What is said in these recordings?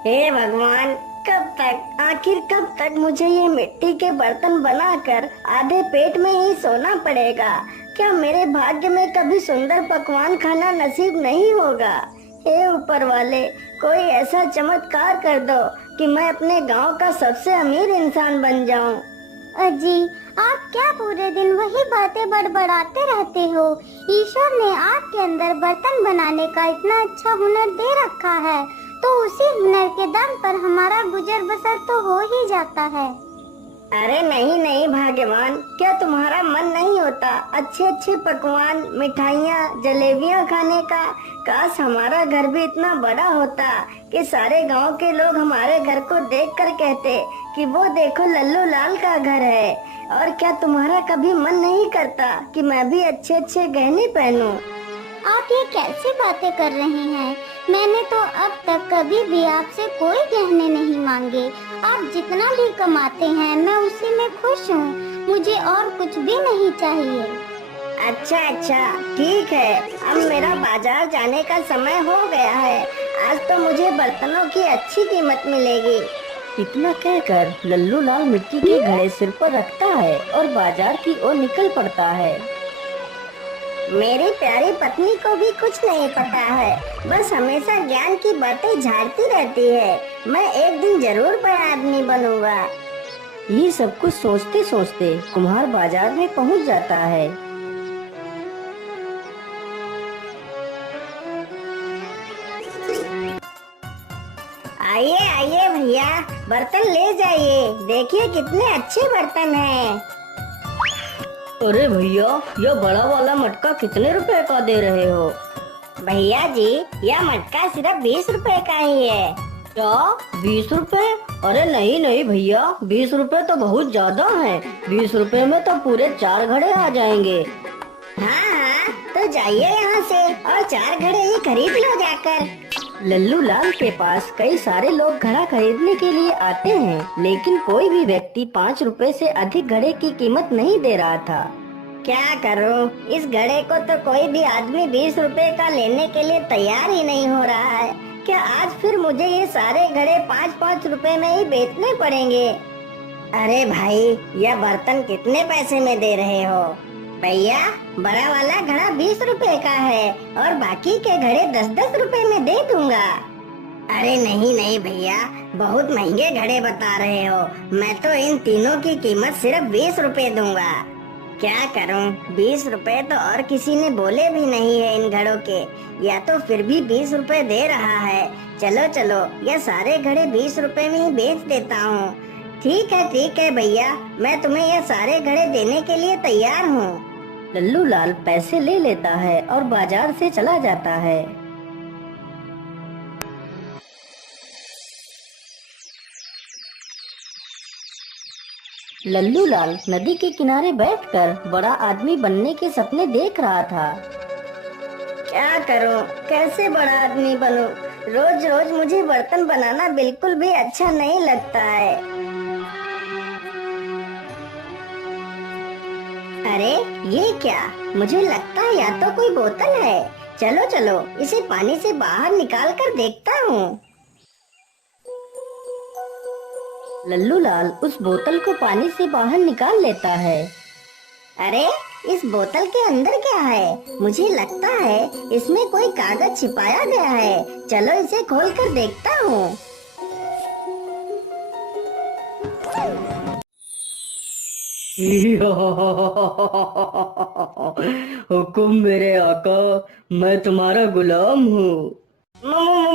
हे भगवान, कब तक, आखिर कब तक मुझे ये मिट्टी के बर्तन बनाकर आधे पेट में ही सोना पड़ेगा? क्या मेरे भाग्य में कभी सुंदर पकवान खाना नसीब नहीं होगा? हे ऊपर वाले, कोई ऐसा चमत्कार कर दो कि मैं अपने गांव का सबसे अमीर इंसान बन जाऊं। अजी, आप क्या पूरे दिन वही बातें बड़बड़ाते रहते हो? ईश्वर ने आपके अंदर बर्तन बनाने का इतना अच्छा हुनर दे रखा है, तो उसी हुनर के दम पर हमारा गुजर बसर तो हो ही जाता है। अरे नहीं नहीं भाग्यवान, क्या तुम्हारा मन नहीं होता अच्छे अच्छे पकवान, मिठाइयाँ, जलेबियाँ खाने का? काश हमारा घर भी इतना बड़ा होता कि सारे गांव के लोग हमारे घर को देखकर कहते कि वो देखो लल्लू लाल का घर है। और क्या तुम्हारा कभी मन नहीं करता कि मैं भी अच्छे अच्छे गहने पहनूं? आप ये कैसी बातें कर रहे हैं? मैंने तो अब तक कभी भी आपसे कोई गहने नहीं मांगे। आप जितना भी कमाते हैं मैं उसी में खुश हूँ। मुझे और कुछ भी नहीं चाहिए। अच्छा अच्छा, ठीक है। अब मेरा बाजार जाने का समय हो गया है। आज तो मुझे बर्तनों की अच्छी कीमत मिलेगी। इतना कहकर लल्लू लाल मिट्टी के घड़े सिर पर रखता है और बाजार की ओर निकल पड़ता है। मेरी प्यारी पत्नी को भी कुछ नहीं पता है, बस हमेशा ज्ञान की बातें झाड़ती रहती है। मैं एक दिन जरूर बड़ा आदमी बनूंगा। ये सब कुछ सोचते सोचते कुम्हार बाजार में पहुंच जाता है। आइए आइए भैया, बर्तन ले जाइए। देखिए कितने अच्छे बर्तन हैं। अरे भैया, यह बड़ा वाला मटका कितने रुपए का दे रहे हो? भैया जी, यह मटका सिर्फ 20 रुपए का ही है। क्या 20 रुपए? अरे नहीं नहीं भैया, 20 रुपए तो बहुत ज्यादा है। 20 रुपए में तो पूरे 4 घड़े आ जाएंगे। हाँ हाँ, तो जाइए यहाँ से और 4 घड़े ही खरीद लो जाकर। लल्लू लाल के पास कई सारे लोग घड़ा खरीदने के लिए आते हैं, लेकिन कोई भी व्यक्ति 5 रुपए से अधिक घड़े की कीमत नहीं दे रहा था। क्या करूं, इस घड़े को तो कोई भी आदमी 20 रुपए का लेने के लिए तैयार ही नहीं हो रहा है। क्या आज फिर मुझे ये सारे घड़े 5-5 रुपए में ही बेचने पड़ेंगे? अरे भाई, यह बर्तन कितने पैसे में दे रहे हो? भैया, बड़ा वाला घड़ा 20 रुपए का है और बाकी के घड़े 10-10 रुपए में दे दूंगा। अरे नहीं नहीं भैया, बहुत महंगे घड़े बता रहे हो। मैं तो इन तीनों की कीमत सिर्फ 20 रुपए दूंगा। क्या करूं, 20 रुपए तो और किसी ने बोले भी नहीं है इन घड़ों के, या तो फिर भी 20 रुपए दे रहा है। चलो चलो, ये सारे घड़े 20 रुपए में ही बेच देता हूँ। ठीक है भैया, मैं तुम्हें ये सारे घड़े देने के लिए तैयार हूँ। लल्लू लाल पैसे ले लेता है और बाजार से चला जाता है। लल्लू लाल नदी के किनारे बैठकर बड़ा आदमी बनने के सपने देख रहा था। क्या करूं, कैसे बड़ा आदमी बनूं? रोज रोज मुझे बर्तन बनाना बिल्कुल भी अच्छा नहीं लगता है। अरे ये क्या, मुझे लगता है या तो कोई बोतल है। चलो चलो, इसे पानी से बाहर निकाल कर देखता हूँ। लल्लू लाल उस बोतल को पानी से बाहर निकाल लेता है। अरे इस बोतल के अंदर क्या है? मुझे लगता है इसमें कोई कागज छिपाया गया है। चलो इसे खोल कर देखता हूँ। हुकुम मेरे आका, मैं तुम्हारा गुलाम हूँ।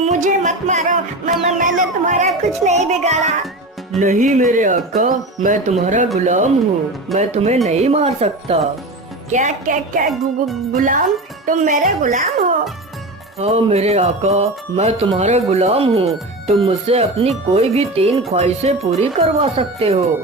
मुझे मत मारो, मैंने तुम्हारा कुछ नहीं बिगाड़ा। नहीं मेरे आका, मैं तुम्हारा गुलाम हूँ, मैं तुम्हें नहीं मार सकता। क्या क्या क्या गुलाम? तुम मेरे गुलाम हो? हाँ मेरे आका, मैं तुम्हारा गुलाम हूँ। तुम मुझसे अपनी कोई भी 3 ख्वाहिशें पूरी करवा सकते हो।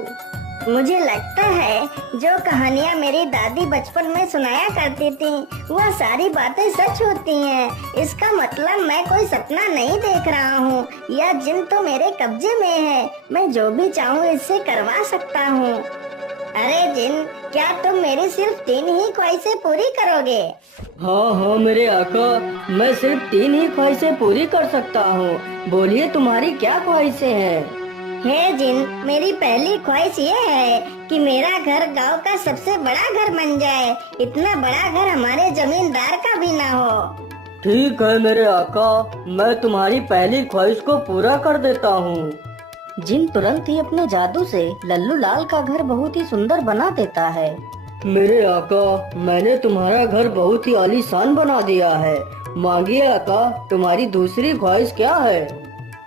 मुझे लगता है जो कहानियाँ मेरी दादी बचपन में सुनाया करती थी, वह सारी बातें सच होती हैं। इसका मतलब मैं कोई सपना नहीं देख रहा हूँ। यह जिन तो मेरे कब्जे में है। मैं जो भी चाहूँ इससे करवा सकता हूँ। अरे जिन, क्या तुम मेरी सिर्फ 3 ही ख्वाहिशें पूरी करोगे? हाँ हाँ मेरे आका, मैं सिर्फ 3 ही ख्वाहिशें पूरी कर सकता हूँ। बोलिए तुम्हारी क्या ख्वाहिशें हैं? हे जिन, मेरी पहली ख्वाहिश ये है कि मेरा घर गांव का सबसे बड़ा घर बन जाए। इतना बड़ा घर हमारे जमींदार का भी ना हो। ठीक है मेरे आका, मैं तुम्हारी पहली ख्वाहिश को पूरा कर देता हूँ। जिन तुरंत ही अपने जादू से लल्लू लाल का घर बहुत ही सुंदर बना देता है। मेरे आका, मैंने तुम्हारा घर बहुत ही आलीशान बना दिया है। मांगिए आका, तुम्हारी दूसरी ख्वाहिश क्या है?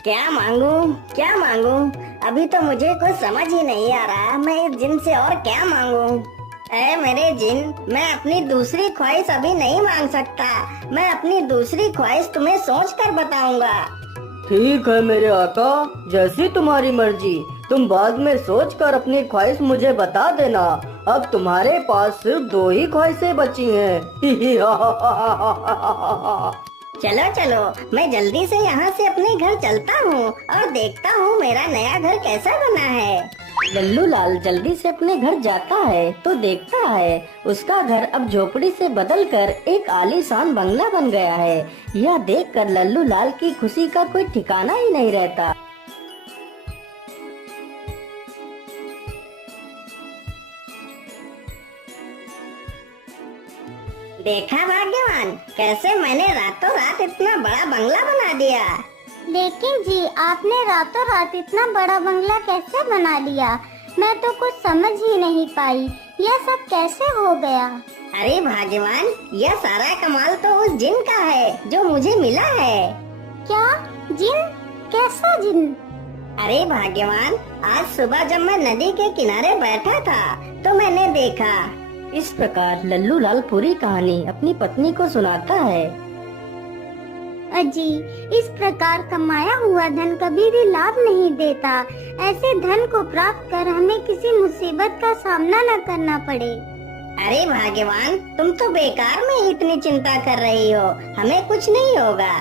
क्या मांगू क्या मांगू? अभी तो मुझे कुछ समझ ही नहीं आ रहा, मैं इस जिन से और क्या मांगू। अरे मेरे जिन, मैं अपनी दूसरी ख्वाहिश अभी नहीं मांग सकता। मैं अपनी दूसरी ख्वाहिश तुम्हें सोच कर बताऊंगा। ठीक है मेरे आका, जैसी तुम्हारी मर्जी। तुम बाद में सोच कर अपनी ख्वाहिश मुझे बता देना। अब तुम्हारे पास सिर्फ 2 ही ख्वाहिशें बची हैं। चलो चलो, मैं जल्दी से यहाँ से अपने घर चलता हूँ और देखता हूँ मेरा नया घर कैसा बना है। लल्लू लाल जल्दी से अपने घर जाता है तो देखता है उसका घर अब झोपड़ी से बदलकर एक आलीशान बंगला बन गया है। यह देखकर लल्लू लाल की खुशी का कोई ठिकाना ही नहीं रहता। देखा भाग्यवान, कैसे मैंने रातों रात इतना बड़ा बंगला बना दिया। लेकिन जी, आपने रातों रात इतना बड़ा बंगला कैसे बना लिया? मैं तो कुछ समझ ही नहीं पाई, यह सब कैसे हो गया? अरे भाग्यवान, यह सारा कमाल तो उस जिन का है जो मुझे मिला है। क्या जिन? कैसा जिन? अरे भाग्यवान, आज सुबह जब मैं नदी के किनारे बैठा था तो मैंने देखा। इस प्रकार लल्लू लाल पूरी कहानी अपनी पत्नी को सुनाता है। अजी, इस प्रकार कमाया हुआ धन कभी भी लाभ नहीं देता। ऐसे धन को प्राप्त कर हमें किसी मुसीबत का सामना न करना पड़े। अरे भाग्यवान, तुम तो बेकार में इतनी चिंता कर रही हो, हमें कुछ नहीं होगा।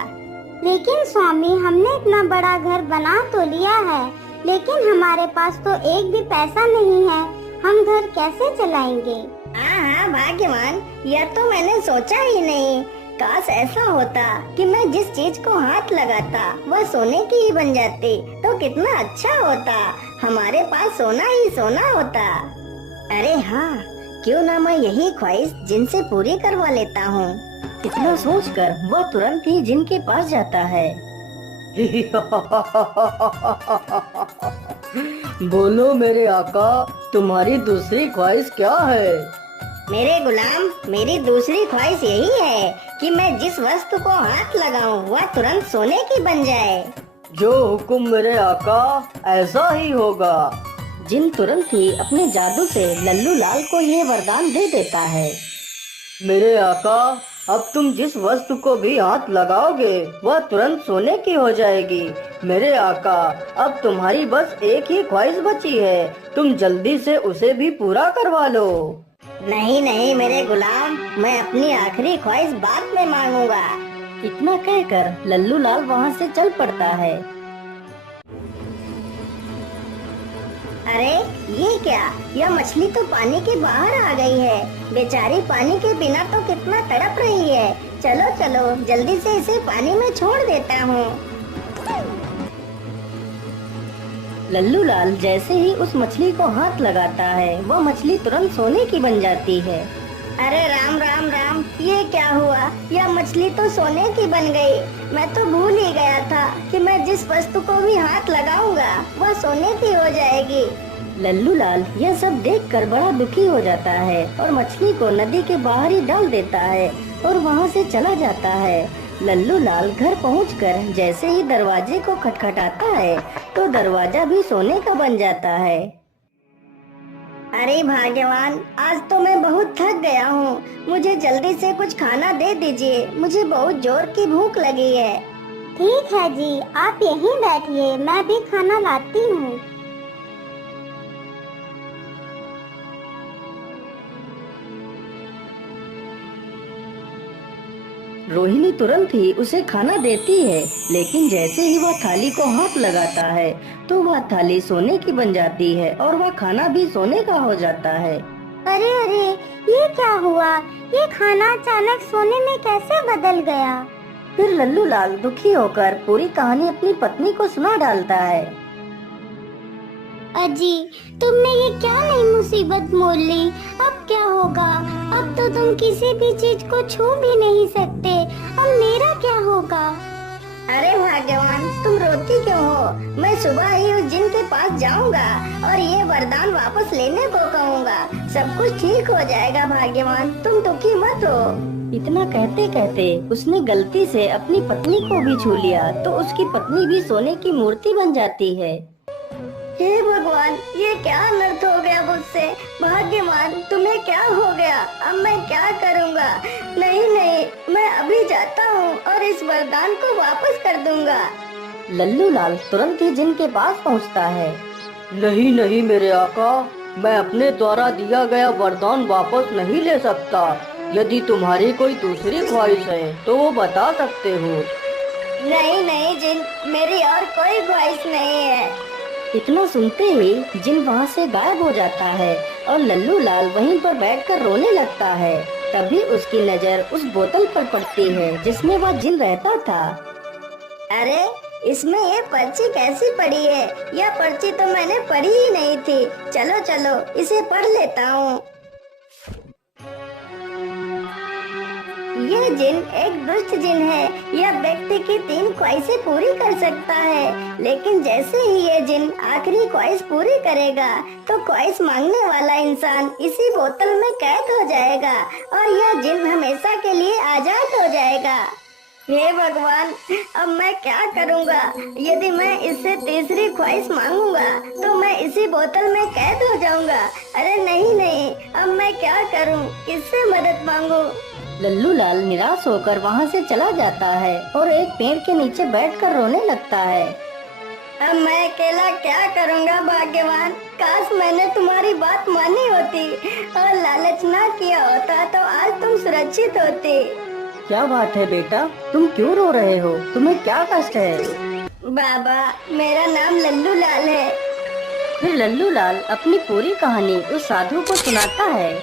लेकिन स्वामी, हमने इतना बड़ा घर बना तो लिया है, लेकिन हमारे पास तो एक भी पैसा नहीं है। हम घर कैसे चलाएंगे? हाँ भाग्यवान, यह तो मैंने सोचा ही नहीं। काश ऐसा होता कि मैं जिस चीज को हाथ लगाता वह सोने की ही बन जाती तो कितना अच्छा होता। हमारे पास सोना ही सोना होता। अरे हाँ, क्यों ना मैं यही ख्वाहिश जिन से पूरी करवा लेता हूँ। इतना सोचकर वह तुरंत ही जिन के पास जाता है। बोलो मेरे आका, तुम्हारी दूसरी ख्वाहिश क्या है? मेरे गुलाम, मेरी दूसरी ख्वाहिश यही है कि मैं जिस वस्तु को हाथ लगाऊं वह तुरंत सोने की बन जाए। जो हुक्म मेरे आका, ऐसा ही होगा। जिन तुरंत ही अपने जादू से लल्लू लाल को ये वरदान दे देता है। मेरे आका, अब तुम जिस वस्तु को भी हाथ लगाओगे वह तुरंत सोने की हो जाएगी। मेरे आका, अब तुम्हारी बस एक ही ख्वाहिश बची है, तुम जल्दी से उसे भी पूरा करवा लो। नहीं नहीं मेरे गुलाम, मैं अपनी आखिरी ख्वाहिश बाद में मांगूंगा। इतना कहकर लल्लू लाल वहाँ से चल पड़ता है। अरे ये क्या, यह मछली तो पानी के बाहर आ गई है। बेचारी पानी के बिना तो कितना तड़प रही है। चलो चलो, जल्दी से इसे पानी में छोड़ देता हूँ। लल्लू लाल जैसे ही उस मछली को हाथ लगाता है वह मछली तुरंत सोने की बन जाती है। अरे राम राम राम, ये क्या हुआ? यह मछली तो सोने की बन गई। मैं तो भूल ही गया था कि मैं जिस वस्तु को भी हाथ लगाऊंगा वह सोने की हो जाएगी। लल्लू लाल यह सब देखकर बड़ा दुखी हो जाता है और मछली को नदी के बाहर ही डाल देता है और वहाँ से चला जाता है। लल्लू लाल घर पहुंचकर जैसे ही दरवाजे को खटखटाता है तो दरवाजा भी सोने का बन जाता है। अरे भाग्यवान, आज तो मैं बहुत थक गया हूँ। मुझे जल्दी से कुछ खाना दे दीजिए, मुझे बहुत जोर की भूख लगी है। ठीक है जी, आप यहीं बैठिए, मैं भी खाना लाती हूँ। रोहिणी तुरंत ही उसे खाना देती है, लेकिन जैसे ही वह थाली को हाथ लगाता है तो वह थाली सोने की बन जाती है और वह खाना भी सोने का हो जाता है। अरे अरे, ये क्या हुआ? ये खाना अचानक सोने में कैसे बदल गया? फिर लल्लू लाल दुखी होकर पूरी कहानी अपनी पत्नी को सुना डालता है। अजी, तुमने ये क्या नई मुसीबत मोल ली? अब क्या होगा? अब तो तुम किसी भी चीज को छू भी नहीं सकते। अब मेरा क्या होगा? अरे भाग्यवान, तुम रोती क्यों हो? मैं सुबह ही उस जिन के पास जाऊंगा और ये वरदान वापस लेने को कहूँगा। सब कुछ ठीक हो जाएगा भाग्यवान, तुम दुखी मत हो। इतना कहते कहते उसने गलती से अपनी पत्नी को भी छू लिया तो उसकी पत्नी भी सोने की मूर्ति बन जाती है। हे भगवान, ये क्या अनर्थ हो गया मुझसे? भाग्यवान, तुम्हें क्या हो गया? अब मैं क्या करूँगा? नहीं नहीं, मैं अभी जाता हूँ और इस वरदान को वापस कर दूंगा। लल्लू लाल तुरंत ही जिन के पास पहुँचता है। नहीं नहीं मेरे आका, मैं अपने द्वारा दिया गया वरदान वापस नहीं ले सकता। यदि तुम्हारी कोई दूसरी ख्वाहिश है तो वो बता सकते हो। नहीं नहीं जिन, मेरी और कोई ख्वाहिश नहीं है। इतना सुनते ही जिन वहाँ से गायब हो जाता है और लल्लू लाल वहीं पर बैठकर रोने लगता है। तभी उसकी नजर उस बोतल पर पड़ती है जिसमें वह जिन रहता था। अरे, इसमें ये पर्ची कैसी पड़ी है? यह पर्ची तो मैंने पढ़ी ही नहीं थी। चलो चलो, इसे पढ़ लेता हूँ। यह जिन एक दुष्ट जिन है। यह व्यक्ति की 3 ख्वाहिशें पूरी कर सकता है, लेकिन जैसे ही ये जिन आखिरी ख्वाहिश पूरी करेगा तो ख्वाहिश मांगने वाला इंसान इसी बोतल में कैद हो जाएगा और यह जिन हमेशा के लिए आजाद हो जाएगा। हे भगवान, अब मैं क्या करूँगा? यदि मैं इससे तीसरी ख्वाहिश मांगूंगा तो मैं इसी बोतल में कैद हो जाऊंगा। अरे नहीं नहीं, अब मैं क्या करूँ? किससे मदद मांगू? लल्लू लाल निराश होकर वहाँ से चला जाता है और एक पेड़ के नीचे बैठकर रोने लगता है। अब मैं अकेला क्या करूँगा भाग्यवान? काश मैंने तुम्हारी बात मानी होती और लालच ना किया होता तो आज तुम सुरक्षित होती। क्या बात है बेटा, तुम क्यों रो रहे हो? तुम्हें क्या कष्ट है? बाबा, मेरा नाम लल्लू लाल है। फिर लल्लू लाल अपनी पूरी कहानी उस साधु को सुनाता है।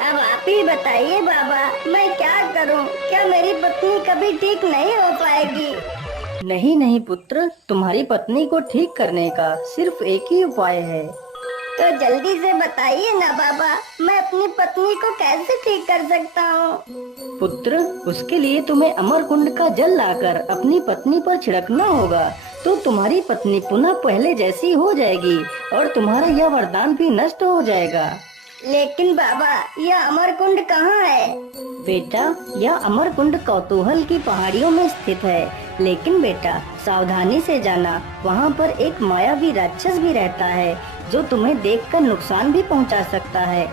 अब आप ही बताइए बाबा, मैं क्या करूं? क्या मेरी पत्नी कभी ठीक नहीं हो पाएगी? नहीं नहीं पुत्र, तुम्हारी पत्नी को ठीक करने का सिर्फ एक ही उपाय है। तो जल्दी से बताइए ना बाबा, मैं अपनी पत्नी को कैसे ठीक कर सकता हूँ? पुत्र, उसके लिए तुम्हें अमर कुंड का जल लाकर अपनी पत्नी पर छिड़कना होगा तो तुम्हारी पत्नी पुनः पहले जैसी हो जाएगी और तुम्हारा यह वरदान भी नष्ट हो जाएगा। लेकिन बाबा, यह अमर कुंड कहाँ है? बेटा, यह अमर कुंड कौतूहल की पहाड़ियों में स्थित है। लेकिन बेटा, सावधानी से जाना, वहाँ पर एक मायावी राक्षस भी रहता है जो तुम्हें देखकर नुकसान भी पहुँचा सकता है।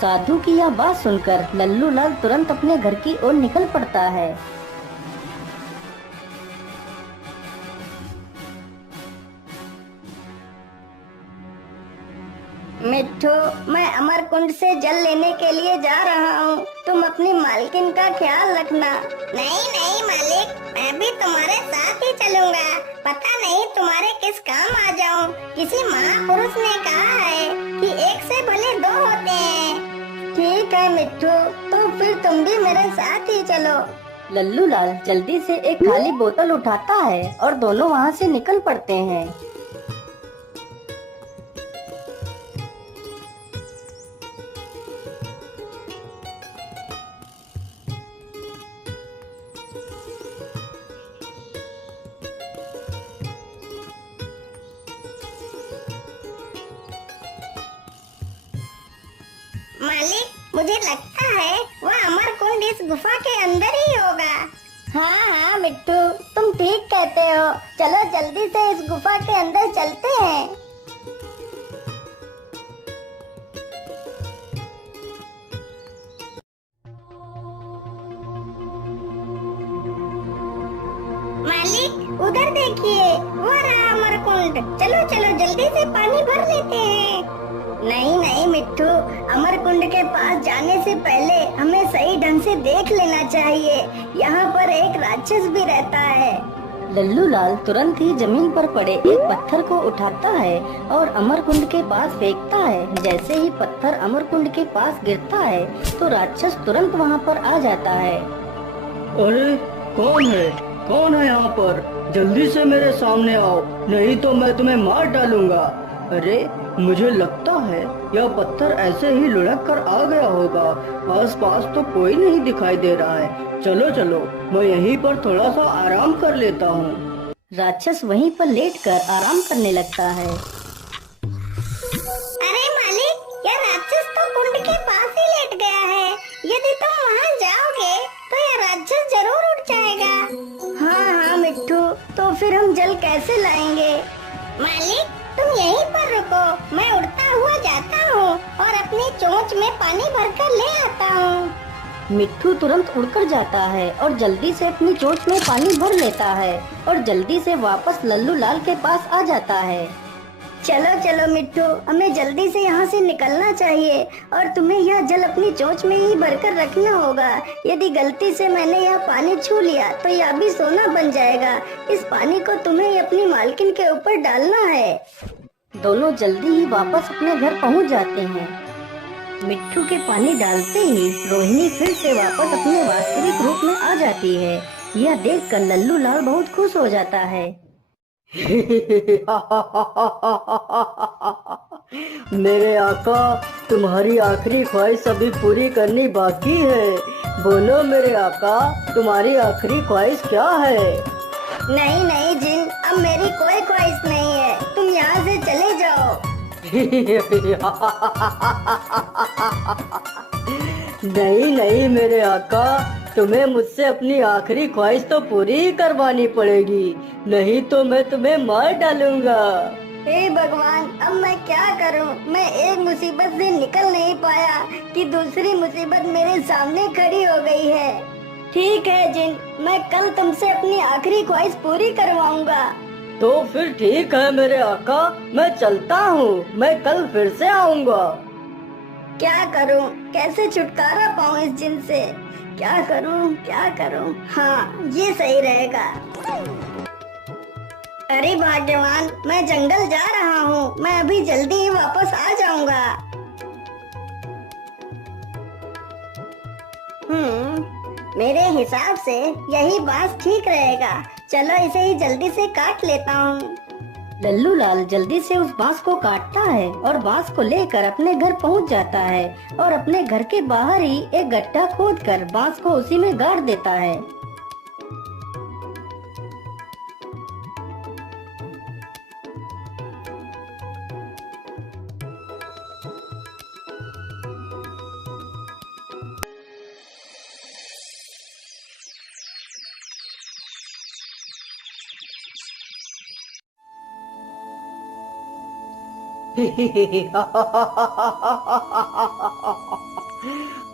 साधु की यह बात सुनकर लल्लू लाल तुरंत अपने घर की ओर निकल पड़ता है। मिट्ठू, मैं अमर कुंड से जल लेने के लिए जा रहा हूँ। तुम अपनी मालकिन का ख्याल रखना। नहीं नहीं मालिक, मैं भी तुम्हारे साथ ही चलूँगा। पता नहीं तुम्हारे किस काम आ जाऊँ। किसी महापुरुष ने कहा है कि एक से भले 2 होते हैं। ठीक है मिट्ठू, तो फिर तुम भी मेरे साथ ही चलो। लल्लू लाल जल्दी से एक खाली बोतल उठाता है और दोनों वहाँ से निकल पड़ते हैं। मालिक, मुझे लगता है वह अमर कुंड इस गुफा के अंदर ही होगा। हाँ हाँ मिट्टू, तुम ठीक कहते हो। चलो जल्दी से इस गुफा के अंदर चलते हैं। मालिक, उधर देखिए, वो रहा अमर कुंड। चलो चलो जल्दी से पानी भर लेते हैं। नहीं नहीं मिट्टू, अमर कुंड के पास जाने से पहले हमें सही ढंग से देख लेना चाहिए। यहाँ पर एक राक्षस भी रहता है। लल्लू लाल तुरंत ही जमीन पर पड़े एक पत्थर को उठाता है और अमरकुंड के पास फेंकता है। जैसे ही पत्थर अमरकुंड के पास गिरता है तो राक्षस तुरंत वहाँ पर आ जाता है। अरे कौन है? कौन है यहाँ पर? जल्दी से मेरे सामने आओ, नहीं तो मैं तुम्हें मार डालूंगा। अरे मुझे लगता है यह पत्थर ऐसे ही लुढ़क कर आ गया होगा। आसपास तो कोई नहीं दिखाई दे रहा है। चलो चलो, मैं यहीं पर थोड़ा सा आराम कर लेता हूँ। राक्षस वहीं पर लेटकर आराम करने लगता है। अरे मालिक, यह राक्षस तो कुंड के पास ही लेट गया है। यदि तुम वहाँ जाओगे तो यह राक्षस जरूर उठ जाएगा। हाँ हाँ मिट्टू, तो फिर हम जल कैसे लाएंगे? मालिक, तुम यहीं पर रुको, मैं उड़ता हुआ जाता हूँ और अपनी चोंच में पानी भरकर ले आता हूँ। मिट्टू तुरंत उड़कर जाता है और जल्दी से अपनी चोंच में पानी भर लेता है और जल्दी से वापस लल्लू लाल के पास आ जाता है। चलो चलो मिट्टू, हमें जल्दी से यहाँ से निकलना चाहिए और तुम्हें यह जल अपनी चोंच में ही भरकर रखना होगा। यदि गलती से मैंने यह पानी छू लिया तो यह भी सोना बन जाएगा। इस पानी को तुम्हें अपनी मालकिन के ऊपर डालना है। दोनों जल्दी ही वापस अपने घर पहुँच जाते हैं। मिट्टू के पानी डालते ही रोहिणी फिर से वापस अपने वास्तविक रूप में आ जाती है। यह देखकर लल्लू लाल बहुत खुश हो जाता है। मेरे आका, तुम्हारी आखिरी ख्वाहिश अभी पूरी करनी बाकी है। बोलो मेरे आका, तुम्हारी आखिरी ख्वाहिश क्या है? नहीं नहीं जिन, अब मेरी कोई ख्वाहिश नहीं है, तुम यहाँ से चले जाओ। नहीं नहीं मेरे आका, तुम्हें मुझसे अपनी आखिरी ख्वाहिश तो पूरी ही करवानी पड़ेगी, नहीं तो मैं तुम्हें मार डालूंगा। हे भगवान, अब मैं क्या करूं? मैं एक मुसीबत से निकल नहीं पाया कि दूसरी मुसीबत मेरे सामने खड़ी हो गई है। ठीक है जिन, मैं कल तुमसे अपनी आखिरी ख्वाहिश पूरी करवाऊंगा। तो फिर ठीक है मेरे आका, मैं चलता हूँ, मैं कल फिर से आऊँगा। क्या करूं? कैसे छुटकारा पाऊं इस जिन से? क्या करूं? क्या करूं? हाँ, ये सही रहेगा। अरे भाग्यवान, मैं जंगल जा रहा हूँ, मैं अभी जल्दी ही वापस आ जाऊंगा। मेरे हिसाब से यही बांस ठीक रहेगा। चलो इसे ही जल्दी से काट लेता हूँ। लल्लू लाल जल्दी से उस बांस को काटता है और बांस को लेकर अपने घर पहुँच जाता है और अपने घर के बाहर ही एक गड्ढा खोदकर बांस को उसी में गाड़ देता है।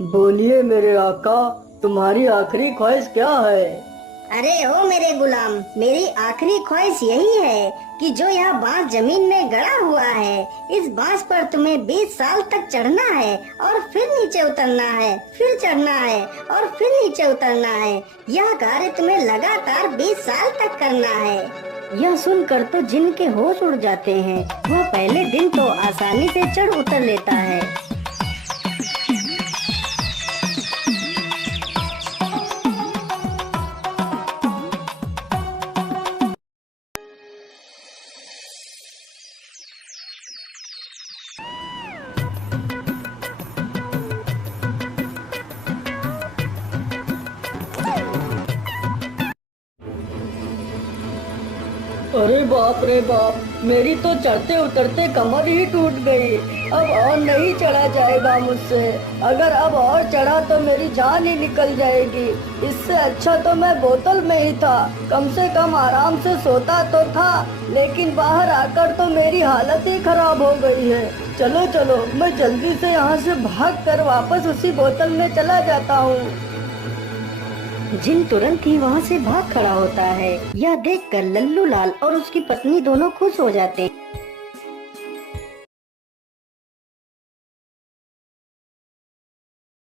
बोलिए मेरे आका, तुम्हारी आखिरी ख्वाहिश क्या है? अरे ओ मेरे गुलाम, मेरी आखिरी ख्वाहिश यही है कि जो यह बांस जमीन में गड़ा हुआ है, इस बांस पर तुम्हें 20 साल तक चढ़ना है और फिर नीचे उतरना है, फिर चढ़ना है और फिर नीचे उतरना है। यह कार्य तुम्हें लगातार 20 साल तक करना है। यह सुनकर तो जिन के होश उड़ जाते हैं। वह पहले दिन तो आसानी से चढ़ उतर लेता है। अरे बाप रे बाप, मेरी तो चढ़ते उतरते कमर ही टूट गई। अब और नहीं चढ़ा जाएगा मुझसे। अगर अब और चढ़ा तो मेरी जान ही निकल जाएगी। इससे अच्छा तो मैं बोतल में ही था, कम से कम आराम से सोता तो था, लेकिन बाहर आकर तो मेरी हालत ही खराब हो गई है। चलो चलो, मैं जल्दी से यहाँ से भाग कर वापस उसी बोतल में चला जाता हूँ। जिन तुरंत ही वहाँ से भाग खड़ा होता है। यह देखकर लल्लू लाल और उसकी पत्नी दोनों खुश हो जाते हैं।